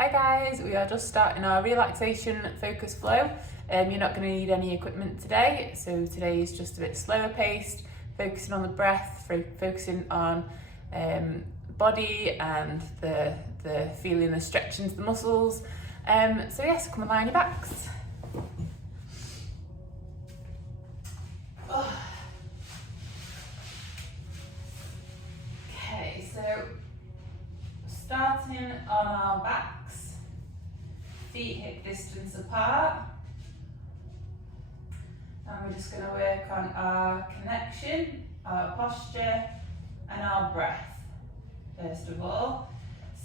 Hi guys, we are just starting our relaxation focus flow. You're not going to need any equipment today, so today is just a bit slower paced, focusing on the breath, focusing on body and the feeling, the stretching to the muscles. So yes, come and lie on your backs. Okay, so starting on our backs, feet hip distance apart, and we're just going to work on our connection, our posture and our breath first of all.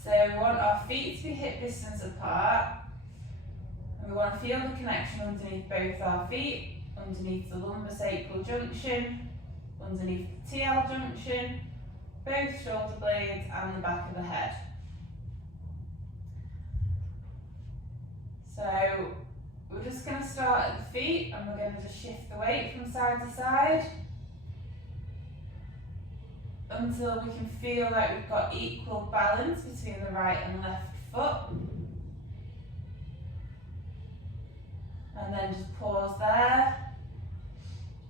So we want our feet to be hip distance apart, and we want to feel the connection underneath both our feet, underneath the lumbosacral junction, underneath the TL junction, both shoulder blades and the back of the head. So we're just going to start at the feet and we're going to just shift the weight from side to side until we can feel like we've got equal balance between the right and left foot. And then just pause there.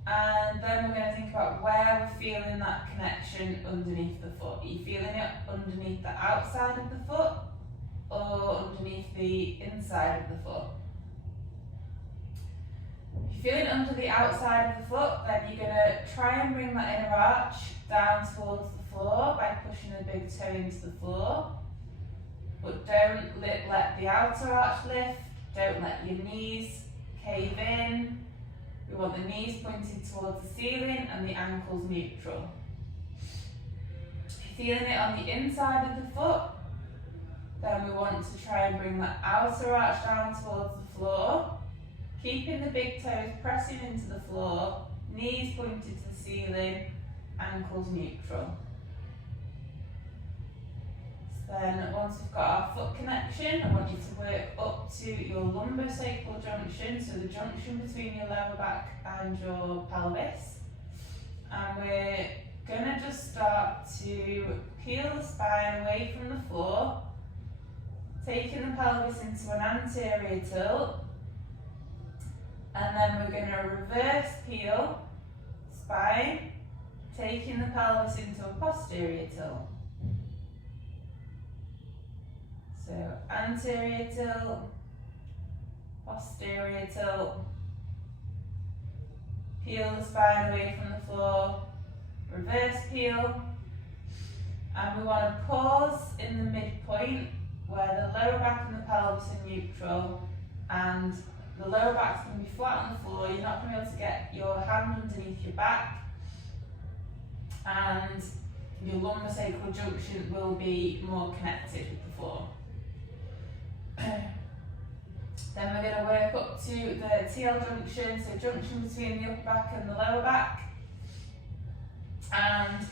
And then we're going to think about where we're feeling that connection underneath the foot. Are you feeling it underneath the outside of the foot or underneath the inside of the foot? If you're feeling under the outside of the foot, then you're going to try and bring that inner arch down towards the floor by pushing the big toe into the floor. But don't let the outer arch lift, don't let your knees cave in. We want the knees pointed towards the ceiling and the ankles neutral. If you're feeling it on the inside of the foot, then we want to try and bring that outer arch down towards the floor, keeping the big toes pressing into the floor, knees pointed to the ceiling, ankles neutral. So then once we've got our foot connection, I want you to work up to your lumbosacral junction, so the junction between your lower back and your pelvis. And we're going to just start to peel the spine away from the floor, taking the pelvis into an anterior tilt, and then we're going to reverse peel spine, taking the pelvis into a posterior tilt. So anterior tilt, posterior tilt, peel the spine away from the floor, reverse peel, and we want to pause in the midpoint where the lower back and the pelvis are neutral, and the lower back's going to be flat on the floor. You're not going to be able to get your hand underneath your back, and your lumbosacral junction will be more connected with the floor. Then we're going to work up to the TL junction, so junction between the upper back and the lower back. And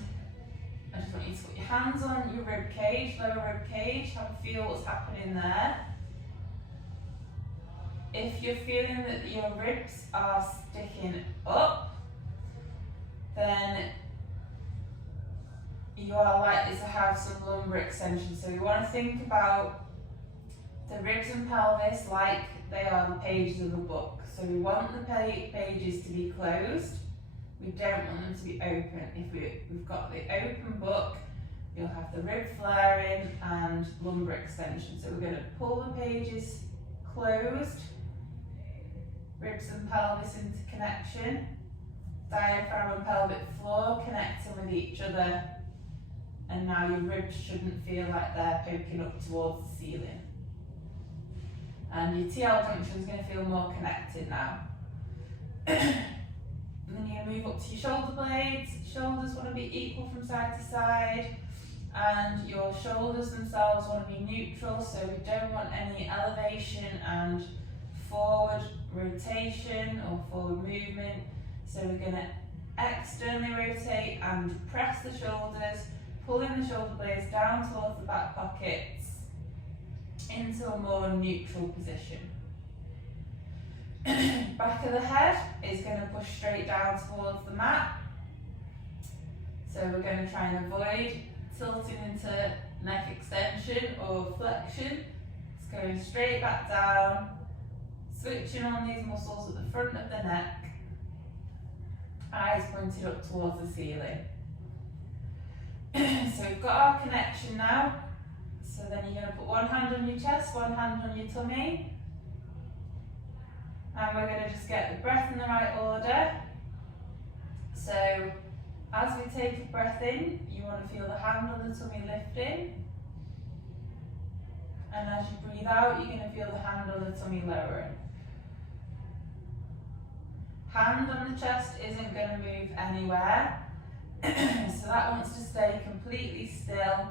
I just want you to put your hands on your rib cage, lower rib cage, have a feel what's happening there. If you're feeling that your ribs are sticking up, then you are likely to have some lumbar extension. So you want to think about the ribs and pelvis like they are the pages of a book. So we want the pages to be closed. We don't want them to be open. If we've got the open book, you'll have the rib flaring and lumbar extension. So we're going to pull the pages closed, ribs and pelvis into connection, diaphragm and pelvic floor connecting with each other, and now your ribs shouldn't feel like they're poking up towards the ceiling. And your TL junction is going to feel more connected now. And then you're going to move up to your shoulder blades. Shoulders want to be equal from side to side, and your shoulders themselves want to be neutral, so we don't want any elevation and forward rotation or forward movement. So we're going to externally rotate and press the shoulders, pulling the shoulder blades down towards the back pockets into a more neutral position. Back of the head is going to push straight down towards the mat. So we're going to try and avoid tilting into neck extension or flexion. It's Going straight back down, switching on these muscles at the front of the neck, eyes pointed up towards the ceiling. So we've got our connection now. So then you're going to put one hand on your chest, one hand on your tummy. And we're going to just get the breath in the right order. So as we take a breath in, you want to feel the hand on the tummy lifting. And as you breathe out, you're going to feel the hand on the tummy lowering. Hand on the chest isn't going to move anywhere. So that wants to stay completely still.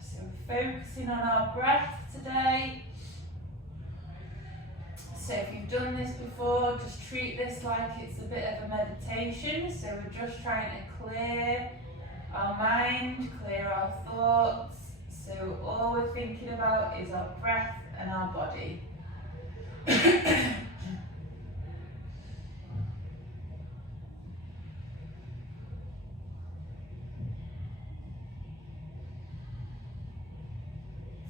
So focusing on our breath today. So if you've done this before, just treat this like it's a bit of a meditation. So we're just trying to clear our mind, clear our thoughts. So all we're thinking about is our breath and our body.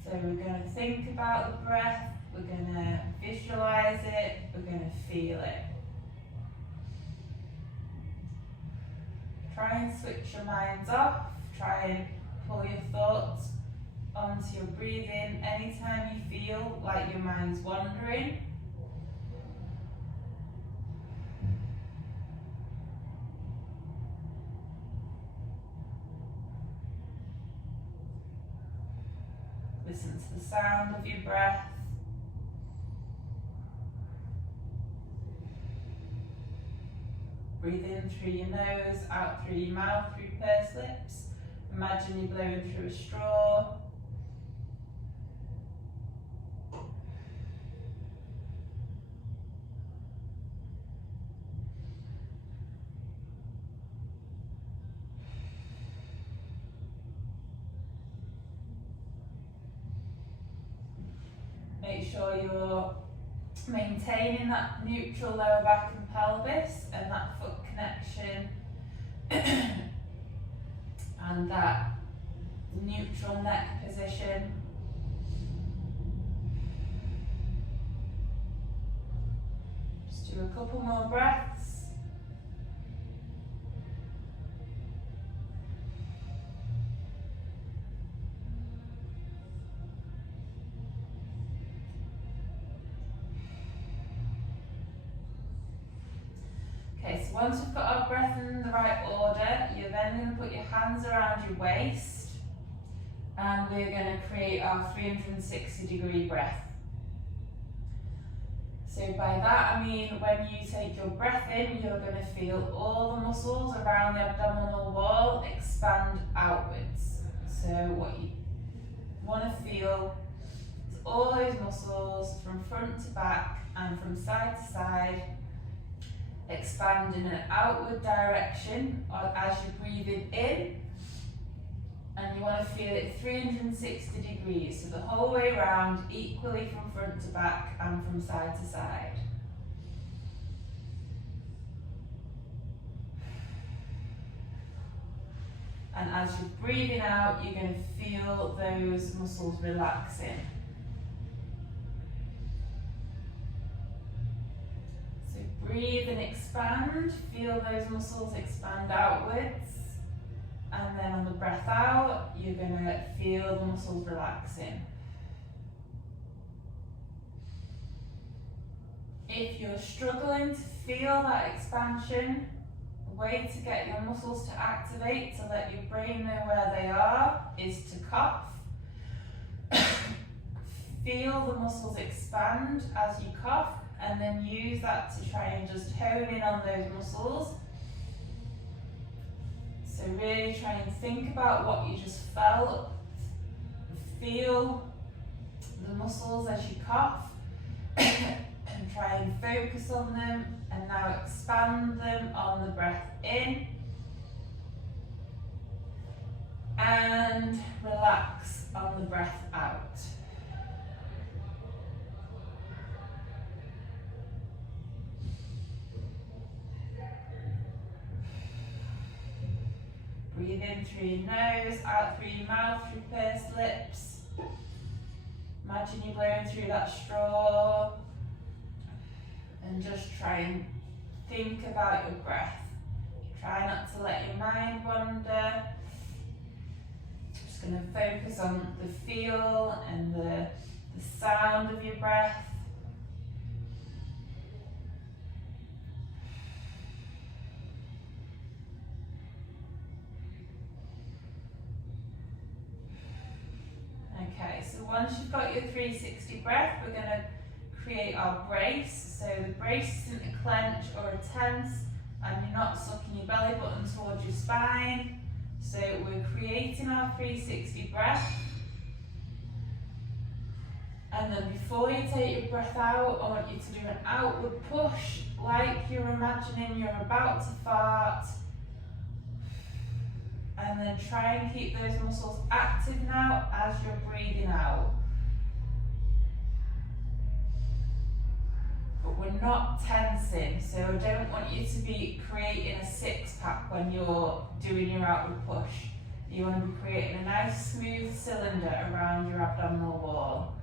So we're going to think about the breath, we're going to visualize it, we're going to feel it. Try and switch your minds off, try and pull your thoughts onto your breathing anytime you feel like your mind's wandering. Listen to the sound of your breath. Breathe in through your nose, out through your mouth, through pursed lips. Imagine you're blowing through a straw. Make sure you're maintaining that neutral lower back and pelvis and that foot connection and that neutral neck position. Just do a couple more breaths. Okay, so once we've got our breath in the right order, you're then going to put your hands around your waist and we're going to create our 360-degree breath. So by that I mean when you take your breath in, you're going to feel all the muscles around the abdominal wall expand outwards. So what you want to feel is all those muscles from front to back and from side to side expand in an outward direction as you're breathing in, and you want to feel it 360 degrees, so the whole way around, equally from front to back and from side to side. And as you're breathing out, you're going to feel those muscles relaxing. Breathe and expand, feel those muscles expand outwards, and then on the breath out, you're going to feel the muscles relaxing. If you're struggling to feel that expansion, the way to get your muscles to activate, to let your brain know where they are, is to cough. Feel the muscles expand as you cough, and then use that to try and just hone in on those muscles. So really try and think about what you just felt. Feel the muscles as you cough and try and focus on them, and now expand them on the breath in and relax on the breath out. Breathe in through your nose, out through your mouth, through pursed lips. Imagine you're blowing through that straw. And just try and think about your breath. Try not to let your mind wander. Just going to focus on the feel and the sound of your breath. Okay, so once you've got your 360 breath, we're going to create our brace. So the brace isn't a clench or a tense, and you're not sucking your belly button towards your spine. So we're creating our 360 breath. And then before you take your breath out, I want you to do an outward push, like you're imagining you're about to fart. And then try and keep those muscles active now as you're breathing out. But we're not tensing, so I don't want you to be creating a six-pack when you're doing your outward push. You want to be creating a nice smooth cylinder around your abdominal wall.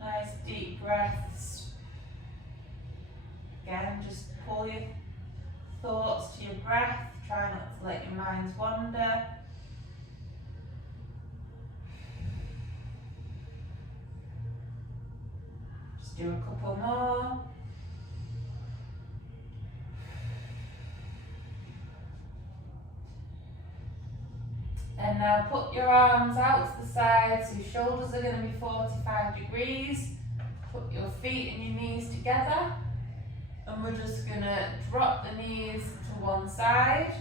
Nice deep breaths. Again, just pull your thoughts to your breath. Try not to let your minds wander. Just do a couple more. And now put your arms out to the side, so your shoulders are going to be 45 degrees. Put your feet and your knees together. And we're just going to drop the knees to one side.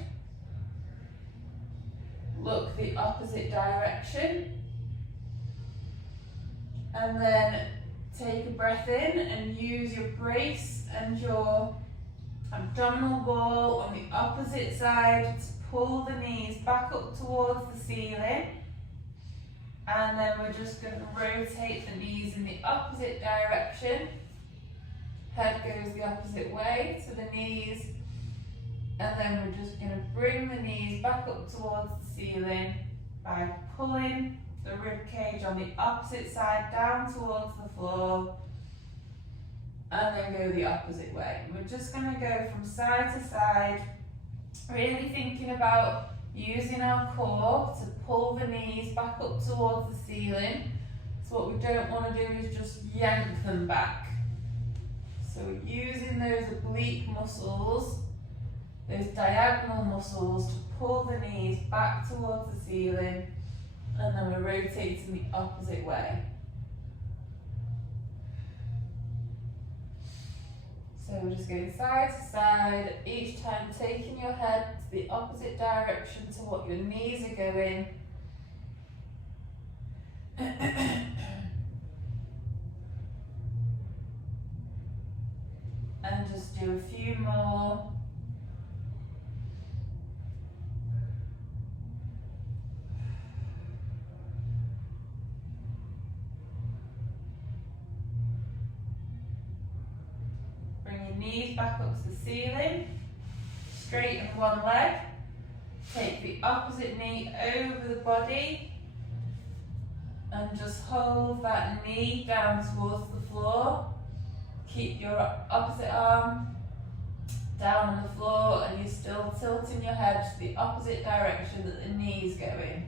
Look the opposite direction. And then take a breath in and use your brace and your abdominal wall on the opposite side to pull the knees back up towards the ceiling. And then we're just going to rotate the knees in the opposite direction. Head goes the opposite way to the knees. And then we're just going to bring the knees back up towards the ceiling by pulling the rib cage on the opposite side down towards the floor. And then go the opposite way. We're just going to go from side to side, really thinking about using our core to pull the knees back up towards the ceiling. So what we don't want to do is just yank them back. So we're using those oblique muscles, those diagonal muscles, to pull the knees back towards the ceiling, and then we're rotating the opposite way. So we're just going side to side, each time taking your head to the opposite direction to what your knees are going. And just do a few more. Bring your knees back up to the ceiling. Straighten one leg. Take the opposite knee over the body. And just hold that knee down towards the floor. Keep your opposite arm down on the floor, and you're still tilting your head to the opposite direction that the knee's going.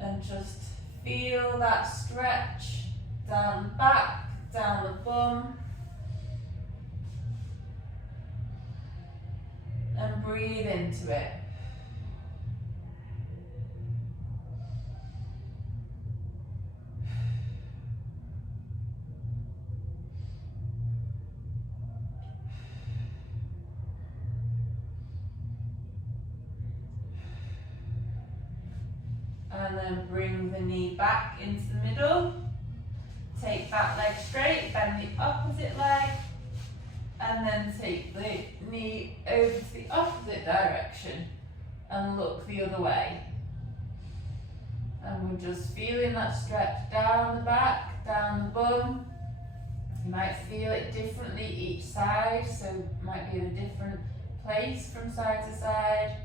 And just feel that stretch down the back, down the bum. And breathe into it. And then bring the knee back into the middle. Take that leg straight, bend the opposite leg, and then take the knee over to the opposite direction. and look the other way. And we're just feeling that stretch down the back, down the bum. You might feel it differently each side, so it might be in a different place from side to side.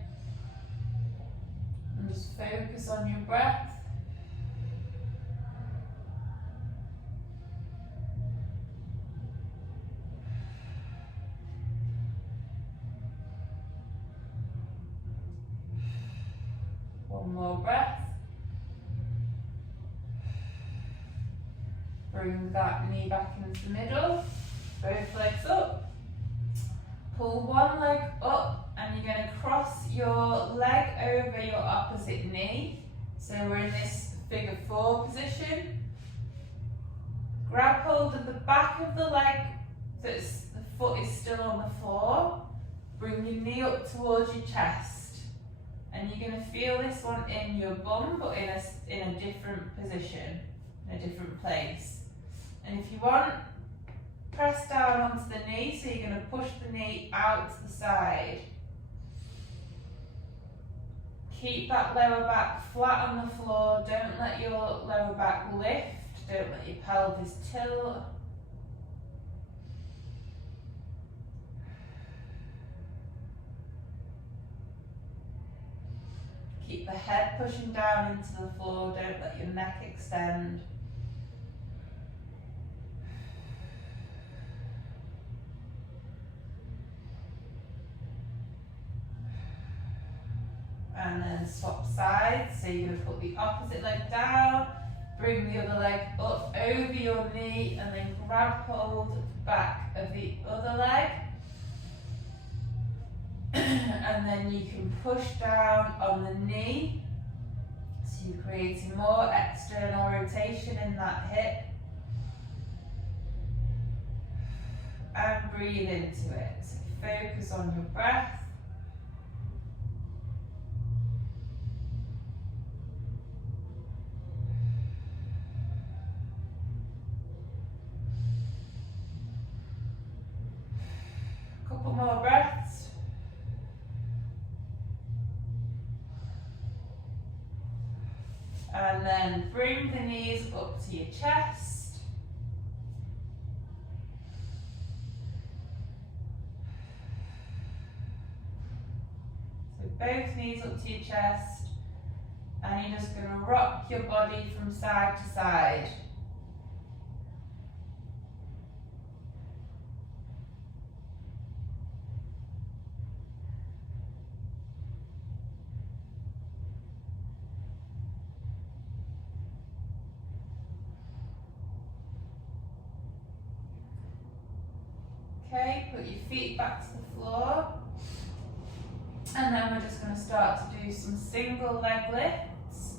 And just focus on your breath. One more breath. Bring that knee back into the middle, both legs up. Pull one leg up and you're going to cross your leg over your opposite knee. So we're in this figure 4 position. Grab hold of the back of the leg, the foot is still on the floor. Bring your knee up towards your chest. And you're going to feel this one in your bum, but in a different position, in a different place. And if you want, press down onto the knee, so you're going to push the knee out to the side. Keep that lower back flat on the floor, don't let your lower back lift, don't let your pelvis tilt. Keep the head pushing down into the floor, don't let your neck extend. And then swap sides, so you're going to put the opposite leg down, bring the other leg up over your knee, and then grab hold of the back of the other leg. And then you can push down on the knee, so you're creating more external rotation in that hip. And breathe into it. So focus on your breath. Couple more breaths. And then bring the knees up to your chest. So both knees up to your chest. And you're just going to rock your body from side to side. Okay, put your feet back to the floor, and then we're just going to start to do some single leg lifts.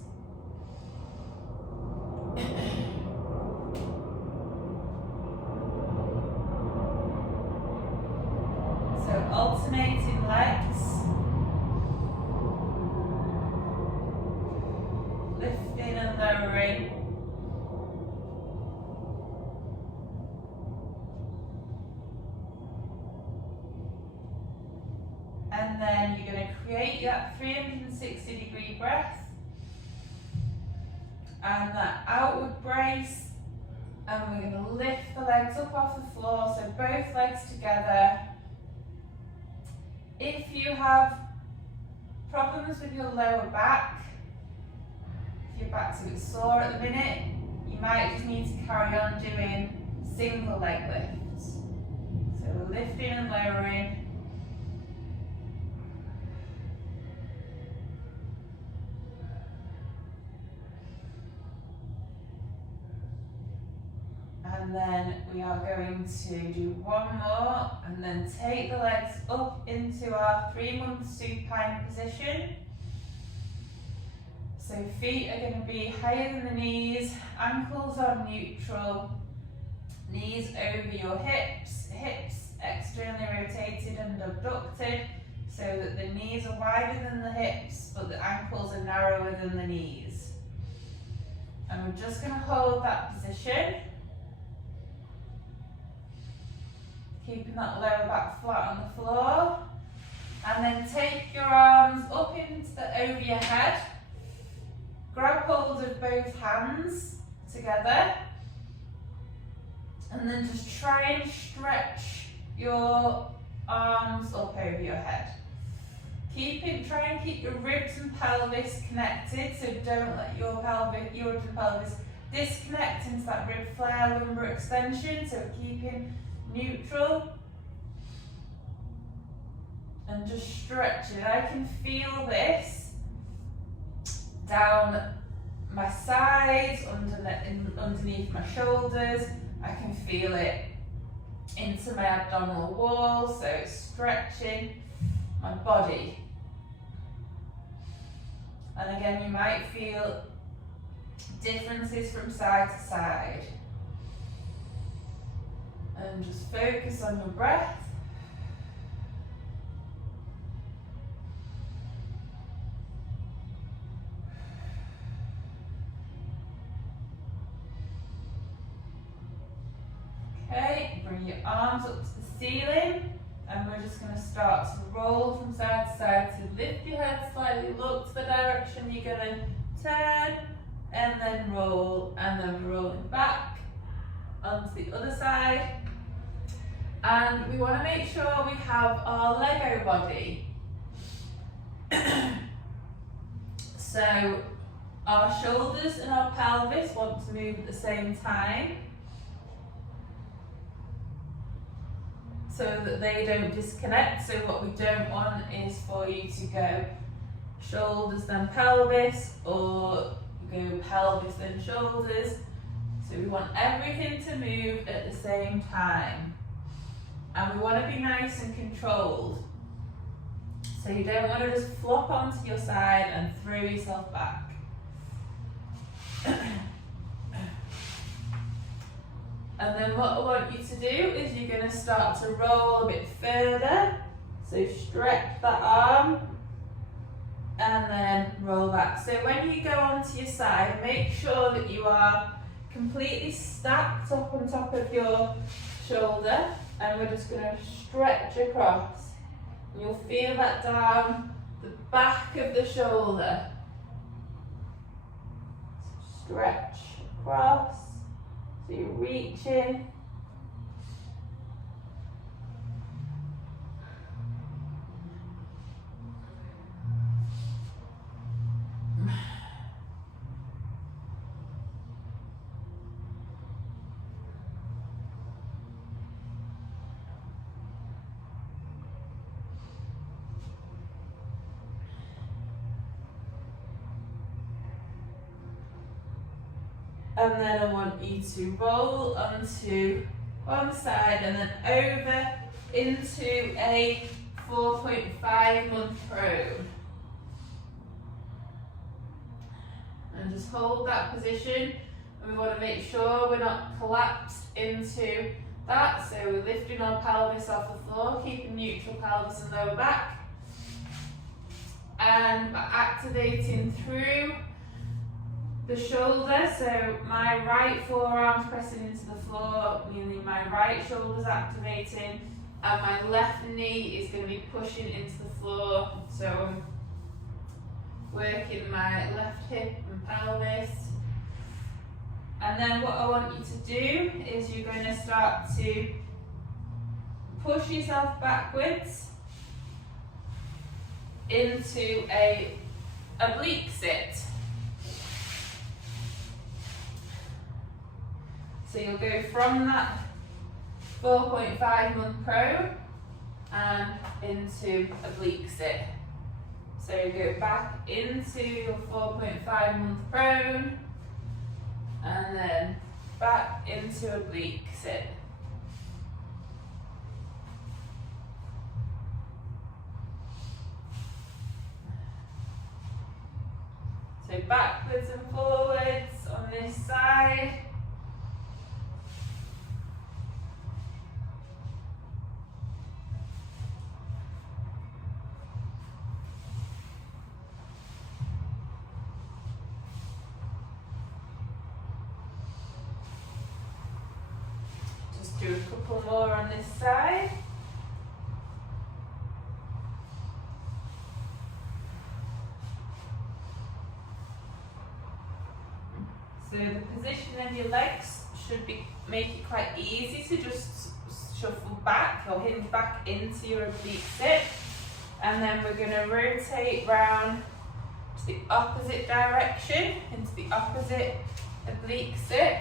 So alternating legs, lifting and lowering. And then you're going to create that 360-degree breath and that outward brace, and we're going to lift the legs up off the floor, so both legs together. If you have problems with your lower back, if your back's a bit sore at the minute, you might just need to carry on doing single leg lifts. So we're lifting and lowering. And then we are going to do one more, and then take the legs up into our 3-month supine position. So feet are going to be higher than the knees, ankles are neutral, knees over your hips, hips externally rotated and abducted, so that the knees are wider than the hips, but the ankles are narrower than the knees. And we're just going to hold that position. Keeping that lower back flat on the floor. And then take your arms up over your head. Grab hold of both hands together. And then just try and stretch your arms up over your head. Try and keep your ribs and pelvis connected, so don't let your ribs and pelvis disconnect into that rib flare, lumbar extension, so keeping neutral. And just stretching. I can feel this down my sides, underneath my shoulders. I can feel it into my abdominal wall, so it's stretching my body. And again, you might feel differences from side to side. And just focus on your breath. Okay, bring your arms up to the ceiling, and we're just going to start to roll from side to side. So lift your head slightly, look to the direction you're going to turn, and then roll, and then we're rolling back onto the other side. And we want to make sure we have our Lego body. So our shoulders and our pelvis want to move at the same time, so that they don't disconnect. So what we don't want is for you to go shoulders then pelvis, or go pelvis then shoulders. So we want everything to move at the same time. And we want to be nice and controlled. So you don't want to just flop onto your side and throw yourself back. And then what I want you to do is you're going to start to roll a bit further. So stretch that arm and then roll back. So when you go onto your side, make sure that you are completely stacked up on top of your shoulder, and we're just going to stretch across. And you'll feel that down the back of the shoulder. Stretch across. So you're reaching. And then I want you to roll onto one side and then over into a 4.5 month prone. And just hold that position. And we want to make sure we're not collapsed into that. So we're lifting our pelvis off the floor, keeping neutral pelvis and lower back. And we're activating through the shoulder, so my right forearm's pressing into the floor, meaning my right shoulder's activating, and my left knee is going to be pushing into the floor. So I'm working my left hip and pelvis. And then what I want you to do is you're going to start to push yourself backwards into a oblique sit. So you'll go from that 4.5 month prone and into oblique sit. So you go back into your 4.5 month prone and then back into oblique sit. So backwards and forwards on this side. Do a couple more on this side. So the position of your legs should make it quite easy to just shuffle back or hinge back into your oblique sit. And then we're going to rotate round to the opposite direction, into the opposite oblique sit.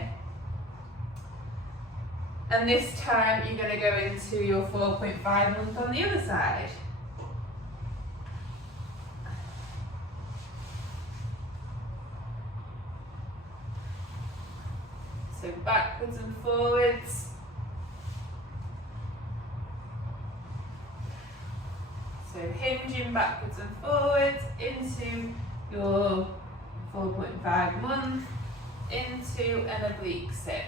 And this time you're going to go into your 4.5 month on the other side. So backwards and forwards. So hinging backwards and forwards into your 4.5 month, into an oblique sit.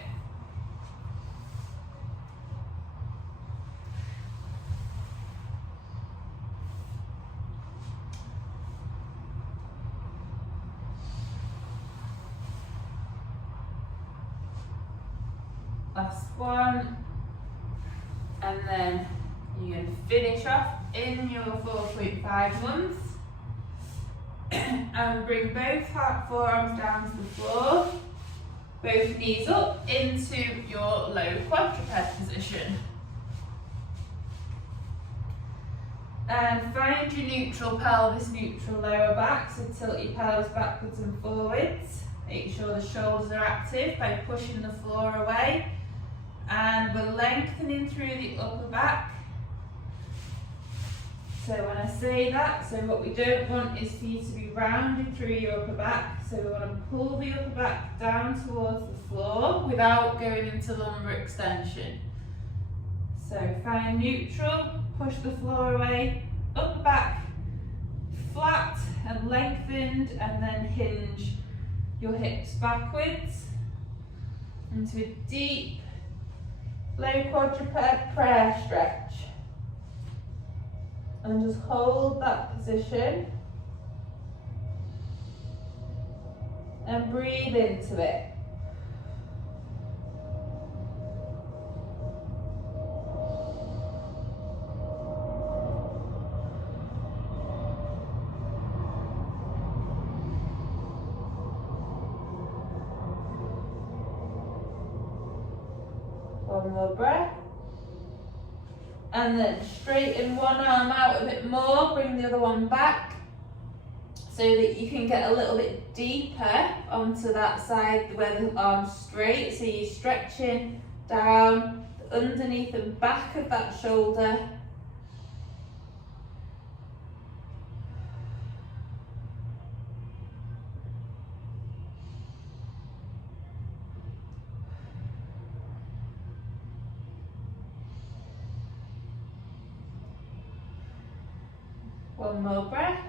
Last one, and then you're going to finish off in your 4.5 months and bring both forearms down to the floor, both knees up into your low quadruped position. And find your neutral pelvis, neutral lower back, so tilt your pelvis backwards and forwards. Make sure the shoulders are active by pushing the floor away. And we're lengthening through the upper back. So when I say that, so what we don't want is for you to be rounded through your upper back. So we want to pull the upper back down towards the floor without going into lumbar extension. So find neutral, push the floor away, upper back flat and lengthened, and then hinge your hips backwards into a deep low quadruped prayer stretch. And just hold that position and breathe into it. One more breath. And then straighten one arm out a bit more, bring the other one back so that you can get a little bit deeper onto that side where the arm's straight. So you're stretching down underneath and back of that shoulder. One more breath.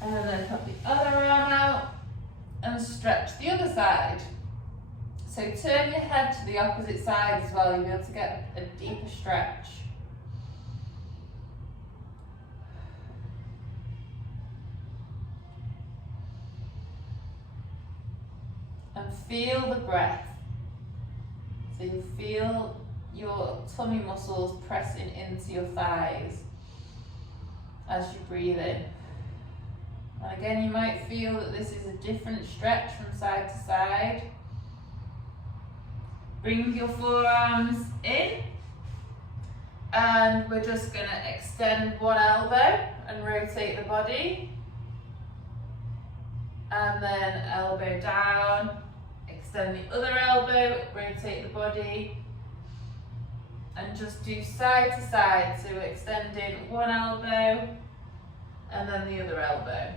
And then put the other arm out and stretch the other side. So turn your head to the opposite side as well, you'll be able to get a deeper stretch. And feel the breath. So you feel your tummy muscles pressing into your thighs as you breathe in. And again, you might feel that this is a different stretch from side to side. Bring your forearms in, and we're just going to extend one elbow and rotate the body. And then elbow down, extend the other elbow, rotate the body. And just do side to side, so extending one elbow and then the other elbow.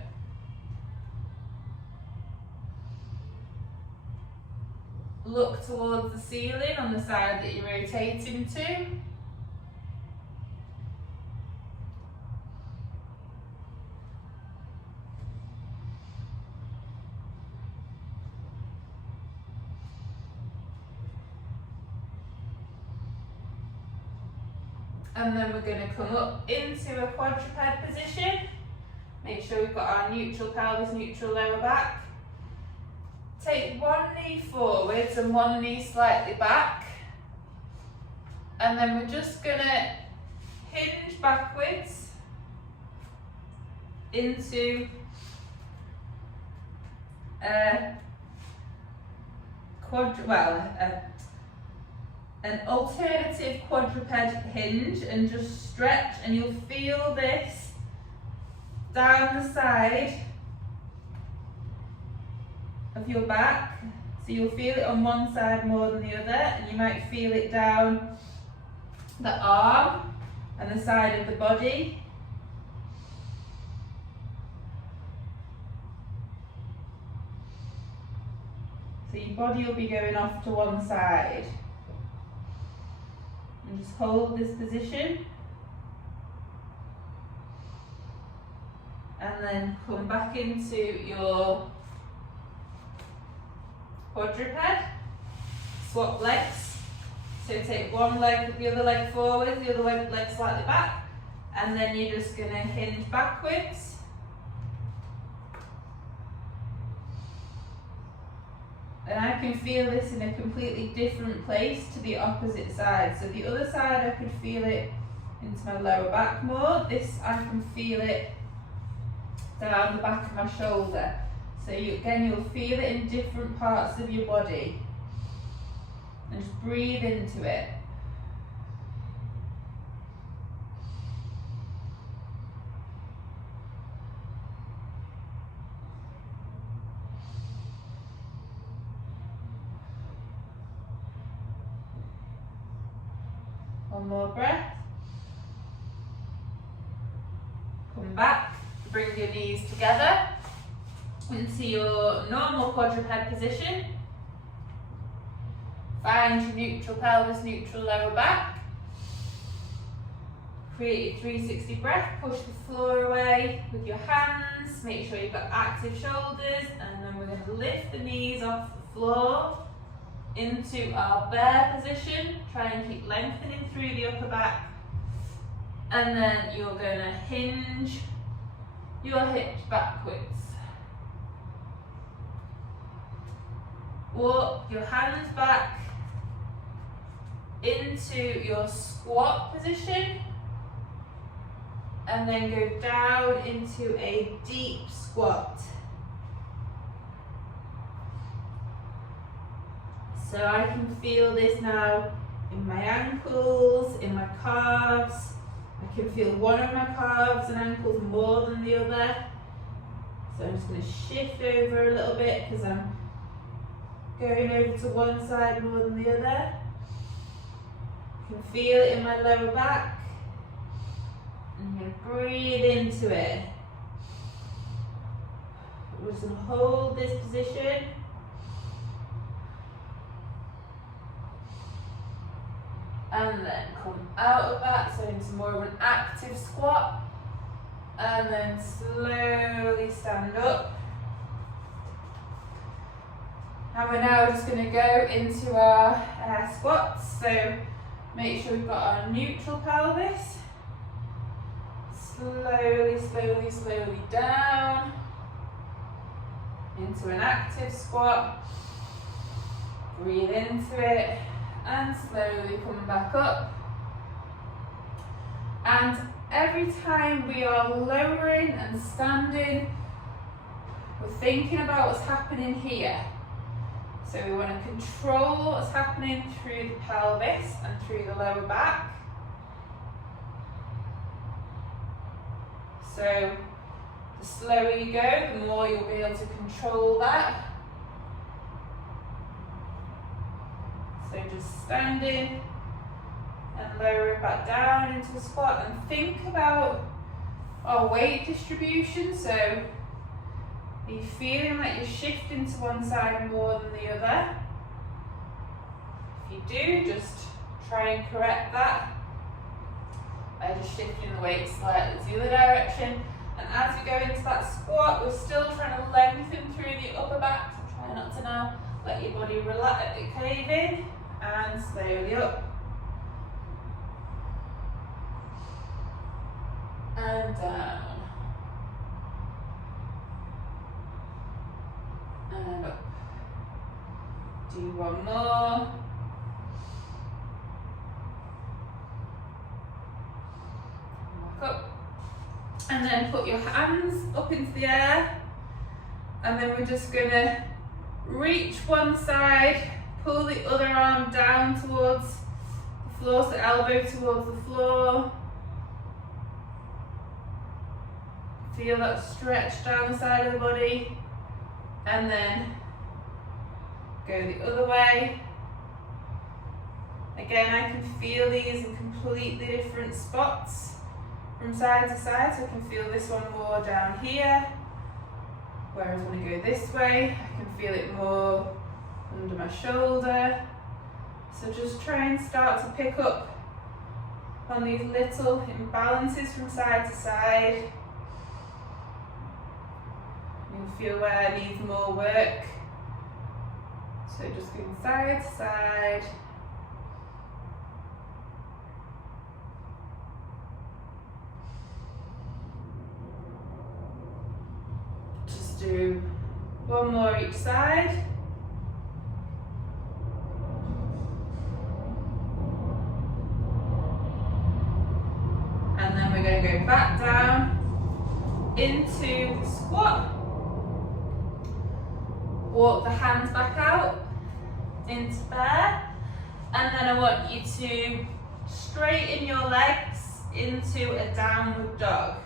Look towards the ceiling on the side that you're rotating to. And then we're going to come up into a quadruped position. Make sure we've got our neutral pelvis, neutral lower back. Take one knee forwards and one knee slightly back. And then we're just going to hinge backwards into an alternative quadruped hinge and just stretch, and you'll feel this down the side of your back. So you'll feel it on one side more than the other, and you might feel it down the arm and the side of the body. So your body will be going off to one side. And just hold this position. And then come back into your quadruped. Swap legs. So take one leg, the other leg forward, the other leg slightly back. And then you're just going to hinge backwards. And I can feel this in a completely different place to the opposite side. So the other side I could feel it into my lower back more. This I can feel it down the back of my shoulder. So you'll feel it in different parts of your body. And just breathe into it. One more breath. Come back, bring your knees together into your normal quadruped position. Find your neutral pelvis, neutral lower back. Create your 360 breath, push the floor away with your hands. Make sure you've got active shoulders, and then we're going to lift the knees off the floor into our bear position. Try and keep lengthening through the upper back. And then you're going to hinge your hips backwards. Walk your hands back into your squat position. And then go down into a deep squat. So I can feel this now in my ankles, in my calves. I can feel one of my calves and ankles more than the other. So I'm just going to shift over a little bit because I'm going over to one side more than the other. I can feel it in my lower back. I'm going to breathe into it. We're just going to hold this position. And then come out of that, so into more of an active squat. And then slowly stand up. And we're now just going to go into our squats. So make sure we've got our neutral pelvis. Slowly, slowly, slowly down. Into an active squat. Breathe into it. And slowly come back up. And every time we are lowering and standing, we're thinking about what's happening here. So we want to control what's happening through the pelvis and through the lower back. So the slower you go, the more you'll be able to control that. So just standing and lowering back down into the squat, and think about our weight distribution. So are you feeling like you're shifting to one side more than the other? If you do, just try and correct that by just shifting the weight slightly to the other direction. And as we go into that squat, we're still trying to lengthen through the upper back. So try not to now let your body relax, cave in. And slowly up. And down. And up. Do one more. Back up. And then put your hands up into the air. And then we're just gonna reach one side, pull the other arm down towards the floor, so elbow towards the floor. Feel that stretch down the side of the body. And then go the other way. Again, I can feel these in completely different spots from side to side. So I can feel this one more down here, whereas when I go this way, I can feel it more under my shoulder. So just try and start to pick up on these little imbalances from side to side. You'll feel where needs more work. So just going side to side. Just do one more each side. And then we're going to go back down into the squat. Walk the hands back out into bear, and then I want you to straighten your legs into a downward dog.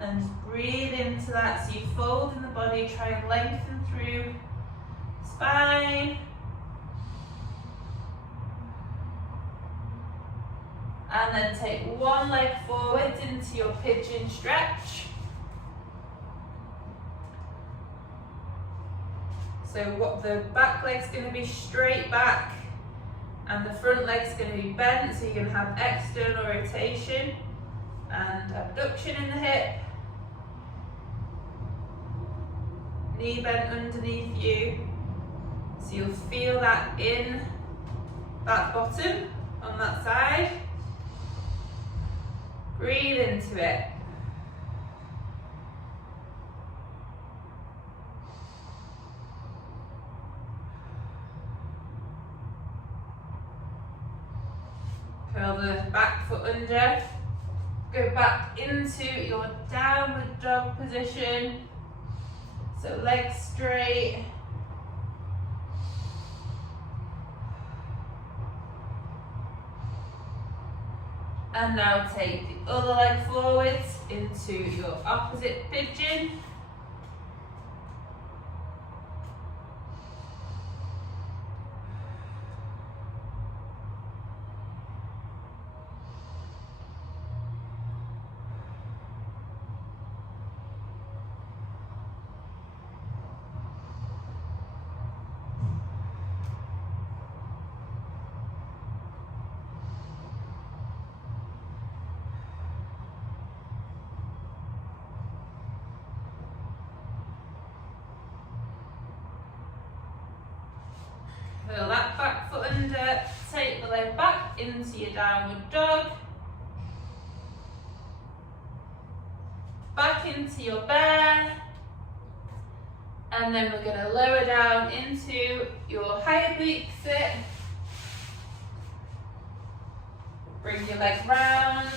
And just breathe into that, so you fold in the body, try and lengthen through the spine. And then take one leg forwards into your pigeon stretch. So what the back leg's going to be straight back and the front leg's going to be bent, so you're going to have external rotation and abduction in the hip. Knee bent underneath you, so you'll feel that in that bottom on that side. Breathe into it. Curl the back foot under. Go back into your downward dog position. So legs straight. And now take the other leg forwards into your opposite pigeon. Curl that back foot under, take the leg back into your downward dog. Back into your bear. And then we're going to lower down into your high oblique sit. Bring your leg round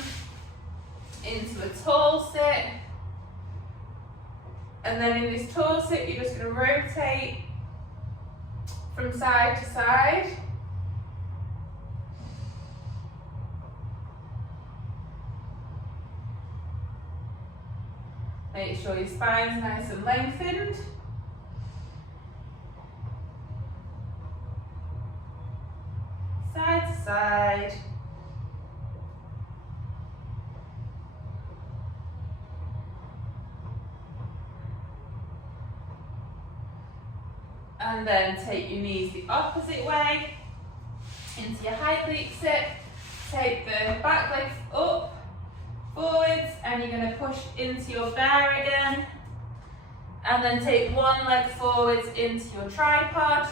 into a tall sit. And then in this tall sit, you're just going to rotate from side to side. Make sure your spine's nice and lengthened. Side to side. And then take your knees the opposite way into your high oblique sit. Take the back leg up, forwards, and you're going to push into your bear again. And then take one leg forwards into your tripod.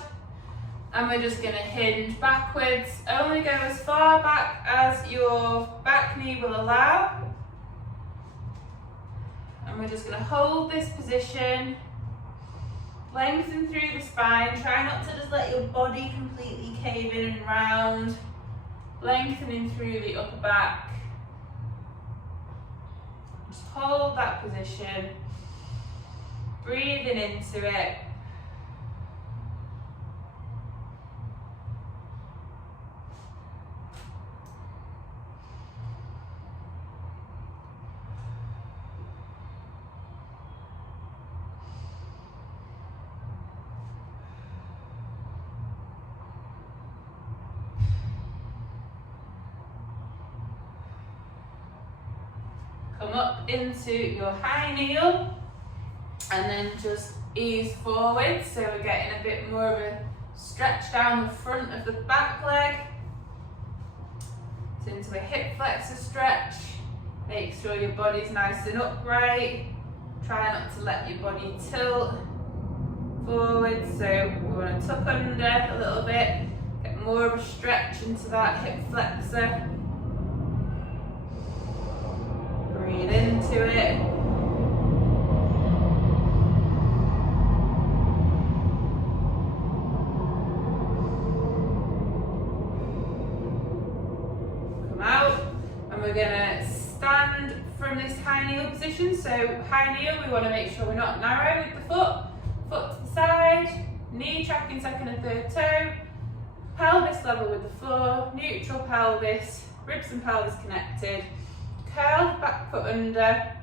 And we're just going to hinge backwards. Only go as far back as your back knee will allow. And we're just going to hold this position. Lengthen through the spine. Try not to just let your body completely cave in and round. Lengthening through the upper back. Just hold that position. Breathing into it. Come up into your high kneel and then just ease forward, so we're getting a bit more of a stretch down the front of the back leg. So into a hip flexor stretch. Make sure your body's nice and upright. Try not to let your body tilt forward, so we want to tuck under a little bit, get more of a stretch into that hip flexor. Breathe into it. Come out, and we're going to stand from this high kneel position. So high kneel, we want to make sure we're not narrow with the foot to the side, knee tracking second and third toe, pelvis level with the floor, neutral pelvis, ribs and pelvis connected. Curl back foot under,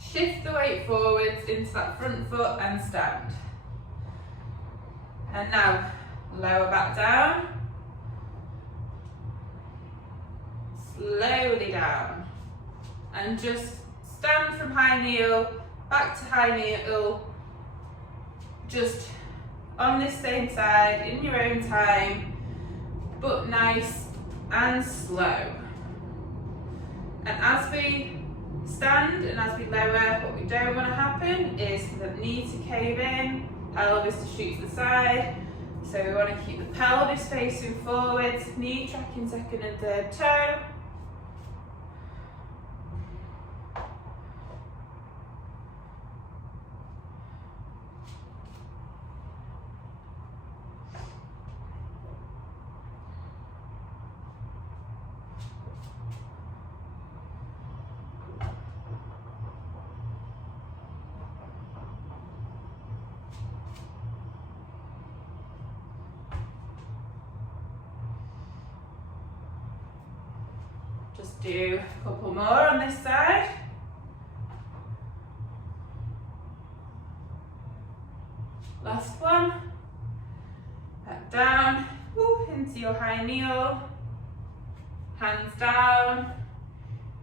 shift the weight forwards into that front foot and stand. And now lower back down, slowly down, and just stand from high kneel, back to high kneel, just on this same side in your own time, but nice and slow. And as we stand and as we lower, what we don't want to happen is for the knee to cave in, pelvis to shoot to the side. So we want to keep the pelvis facing forwards, knee tracking second and third toe. Just do a couple more on this side. Last one. Back down, into your high kneel. Hands down,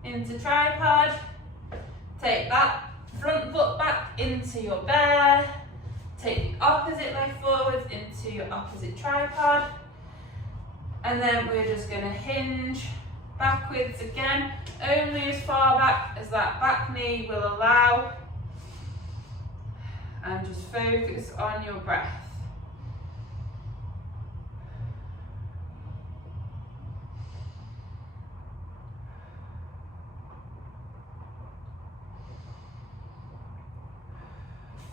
into tripod. Take that front foot back into your bear. Take the opposite leg forwards into your opposite tripod. And then we're just going to hinge backwards again, only as far back as that back knee will allow, and just focus on your breath.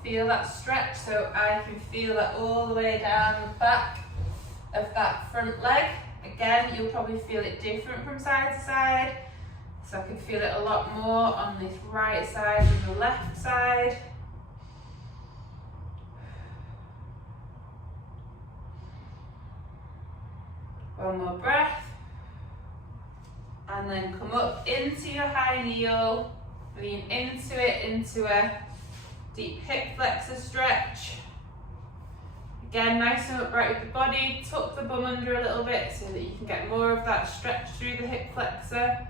Feel that stretch, so I can feel that all the way down the back of that front leg. Again, you'll probably feel it different from side to side. So I can feel it a lot more on this right side than the left side. One more breath. And then come up into your high kneel. Lean into it, into a deep hip flexor stretch. Again, nice and upright with the body, tuck the bum under a little bit so that you can get more of that stretch through the hip flexor.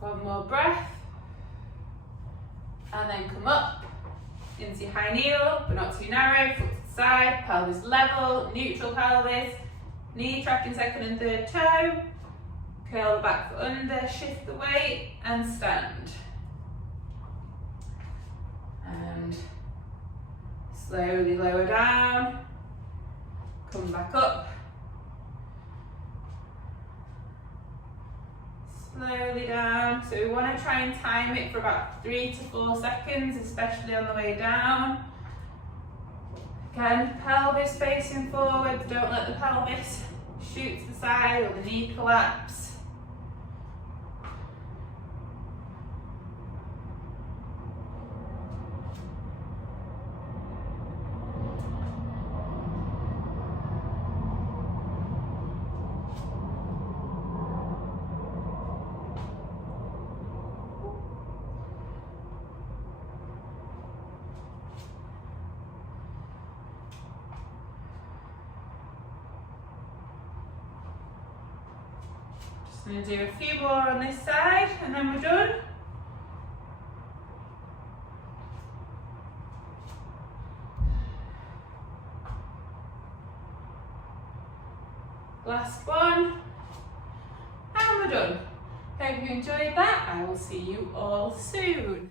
One more breath, and then come up into your high kneel, but not too narrow, foot to the side, pelvis level, neutral pelvis, knee tracking second and third toe, curl the back foot under, shift the weight, and stand. And slowly lower down, Come back up. Slowly down. So we want to try and time it for about 3 to 4 seconds, especially on the way down. Again, pelvis facing forward. Don't let the pelvis shoot to the side or the knee collapse. I'm going to do a few more on this side and then we're done. Last one. And we're done. Hope you enjoyed that. I will see you all soon.